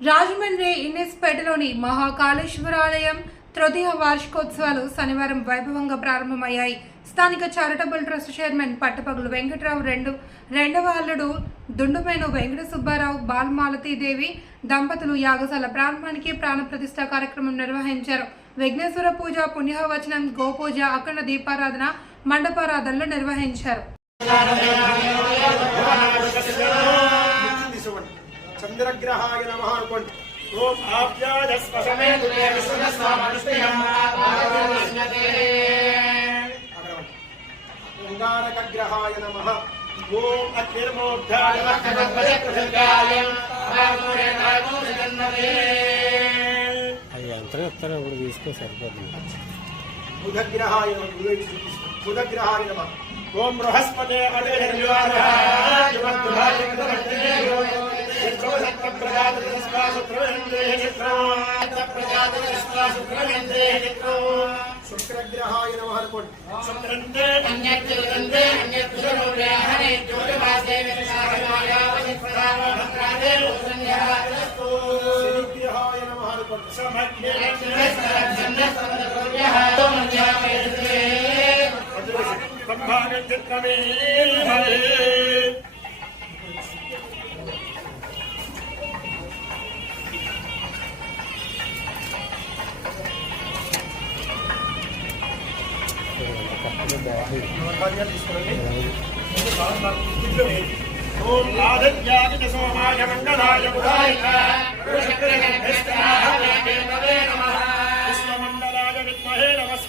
రాజమండ్రి ఇన్నిస్పేటలోని మహాకాళేశ్వరాలయం తృతీయ వార్షికోత్సవాలు శనివారం వైభవంగా ప్రారంభమయ్యాయి. స్థానిక చారిటబుల్ ట్రస్ట్ చైర్మన్ పట్టపగులు వెంకటరావు రెండవ అల్లుడు దుండుమేను వెంకట సుబ్బారావు బాలమాలతీదేవి దంపతులు యాగశాల ప్రారంభానికి ప్రాణప్రతిష్ఠ కార్యక్రమం నిర్వహించారు. విఘ్నేశ్వర పూజ, పుణ్యవచనం, గోపూజ, అఖండ దీపారాధన, మండపారాధనలు నిర్వహించారు. చంద్రగ్రహాయ నమః అనుకోండి. ఓం ఆప్యాయ స్పశమే దురే విష్ణుస్వామనుష్ఠియం అంగారక గ్రహాయ నమః. ఓం అగ్నిర్మోక్షాయ వక్రవే కృతజ్ఞాయం ఆమోరే నామో జగన్నదే. అది అంతరే వస్తారా ఇప్పుడు తీసుకో సరిపోతుంది. బుధగ్రహాయ నమః. బుధగ్రహాయ నమః. ఓం బృహస్పతే అదేర్యోరః యువద్భాయ కృతజ్ఞాయం శుక్రగ్రహాయ నమః అనుకోండి. శనిగ్రహాయ నమః అనుకోండి. ఓం ఆదిత్యాయ సోమాయ మంగళాయ బుధాయ విశ్వమండలాయ విద్మహే